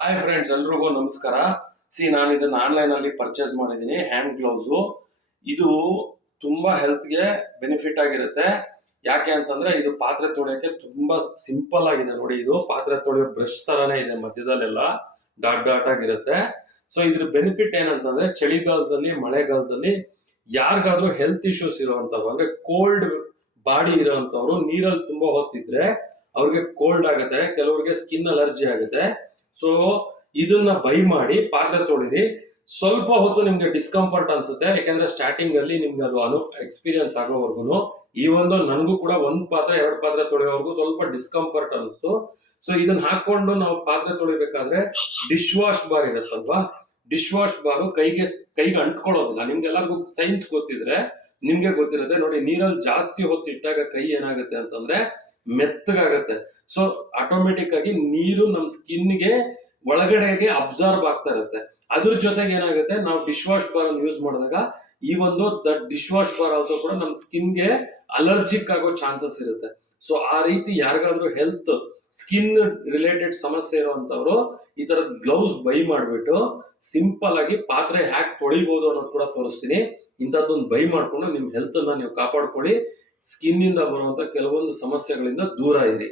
Hi friends, ಎಲ್ರಿಗೂ ನಮಸ್ಕಾರ. ನಾನು ಇದನ್ನ ಆನ್ಲೈನ್ ಅಲ್ಲಿ ಪರ್ಚೇಸ್ ಮಾಡಿದ್ದೀನಿ. ಹ್ಯಾಂಡ್ ಗ್ಲೌಸು ಇದು ತುಂಬಾ ಹೆಲ್ತ್ಗೆ ಬೆನಿಫಿಟ್ ಆಗಿರುತ್ತೆ. ಯಾಕೆ ಅಂತಂದ್ರೆ ಇದು ಪಾತ್ರೆ ತೊಳೆಯೋಕೆ ತುಂಬಾ ಸಿಂಪಲ್ ಆಗಿದೆ. ನೋಡಿ, ಇದು ಪಾತ್ರೆ ತೊಳೆಯೋ ಬ್ರಷ್ ತರಾನೇ ಇದೆ, ಮಧ್ಯದಲ್ಲೆಲ್ಲ ಡಾಟ್ ಡಾಟ್ ಆಗಿರುತ್ತೆ. ಸೊ ಇದ್ರ ಬೆನಿಫಿಟ್ ಏನಂತಂದ್ರೆ ಚಳಿಗಾಲದಲ್ಲಿ, ಮಳೆಗಾಲದಲ್ಲಿ ಯಾರಿಗಾದ್ರೂ ಹೆಲ್ತ್ ಇಶ್ಯೂಸ್ ಇರುವಂತವ್ರು, ಅಂದ್ರೆ ಕೋಲ್ಡ್ ಬಾಡಿ ಇರೋಂಥವ್ರು ನೀರಲ್ಲಿ ತುಂಬಾ ಹೊತ್ತಿದ್ರೆ ಅವ್ರಿಗೆ ಕೋಲ್ಡ್ ಆಗುತ್ತೆ, ಕೆಲವ್ರಿಗೆ ಸ್ಕಿನ್ ಅಲರ್ಜಿ ಆಗುತ್ತೆ. ಸೊ ಇದನ್ನ ಬೈ ಮಾಡಿ ಪಾತ್ರೆ ತೊಳಿರಿ. ಸ್ವಲ್ಪ ಹೊತ್ತು ನಿಮ್ಗೆ ಡಿಸ್ಕಂಫರ್ಟ್ ಅನ್ಸುತ್ತೆ, ಯಾಕಂದ್ರೆ ಸ್ಟಾರ್ಟಿಂಗ್ ಅಲ್ಲಿ ನಿಮ್ಗೆ ಅದು ಎಕ್ಸ್ಪೀರಿಯನ್ಸ್ ಆಗೋವರೆಗೂ. ಈ ಒಂದು ನನಗೂ ಕೂಡ ಒಂದ್ ಪಾತ್ರೆ ಎರಡು ಪಾತ್ರೆ ತೊಳೆಯೋವರೆಗೂ ಸ್ವಲ್ಪ ಡಿಸ್ಕಂಫರ್ಟ್ ಅನಿಸ್ತು. ಸೊ ಇದನ್ನ ಹಾಕೊಂಡು ನಾವು ಪಾತ್ರೆ ತೊಳಿಬೇಕಾದ್ರೆ ಡಿಶ್ ವಾಶ್ ಬಾರ್ ಇರುತ್ತಲ್ವಾ, ಡಿಶ್ ವಾಶ್ ಬಾರು ಕೈಗೆ ಅಂಟ್ಕೊಳ್ಳೋದಿಲ್ಲ. ನಿಮ್ಗೆಲ್ಲರಿಗೂ ಸೈನ್ಸ್ ಗೊತ್ತಿದ್ರೆ ನಿಮ್ಗೆ ಗೊತ್ತಿರುತ್ತೆ. ನೋಡಿ, ನೀರಲ್ಲಿ ಜಾಸ್ತಿ ಹೊತ್ತು ಇಟ್ಟಾಗ ಕೈ ಏನಾಗುತ್ತೆ ಅಂತಂದ್ರೆ ಮೆತ್ತಗಾಗತ್ತೆ. ಸೊ ಆಟೋಮೆಟಿಕ್ ಆಗಿ ನೀರು ನಮ್ಮ ಸ್ಕಿನ್ಗೆ ಒಳಗಡೆಗೆ ಅಬ್ಸರ್ವ್ ಆಗ್ತಾ ಇರುತ್ತೆ. ಅದ್ರ ಜೊತೆಗೆ ಏನಾಗುತ್ತೆ, ನಾವು ಡಿಶ್ ವಾಶ್ ಬಾರ್ ಯೂಸ್ ಮಾಡಿದಾಗ ಈ ಒಂದು ಡಿಶ್ ವಾಶ್ ಬಾರ್ ಆಲ್ಸೋ ಕೂಡ ನಮ್ಮ ಸ್ಕಿನ್ಗೆ ಅಲರ್ಜಿಕ್ ಆಗೋ ಚಾನ್ಸಸ್ ಇರುತ್ತೆ. ಸೊ ಆ ರೀತಿ ಯಾರಿಗಾದ್ರೂ ಹೆಲ್ತ್ ಸ್ಕಿನ್ ರಿಲೇಟೆಡ್ ಸಮಸ್ಯೆ ಇರುವಂತವ್ರು ಈ ತರದ ಗ್ಲೌಸ್ ಬೈ ಮಾಡಿಬಿಟ್ಟು ಸಿಂಪಲ್ ಆಗಿ ಪಾತ್ರೆ ಹ್ಯಾಕ್ ತೊಳಿಬಹುದು ಅನ್ನೋದು ಕೂಡ ತೋರಿಸ್ತೀನಿ. ಇಂಥದ್ದೊಂದು ಬೈ ಮಾಡ್ಕೊಂಡು ನಿಮ್ ಹೆಲ್ತ್ ಅನ್ನ ನೀವು ಕಾಪಾಡ್ಕೊಳ್ಳಿ. ಸ್ಕಿನ್ ಇಂದ ಬರುವಂತ ಕೆಲವೊಂದು ಸಮಸ್ಯೆಗಳಿಂದ ದೂರ ಇರಿ.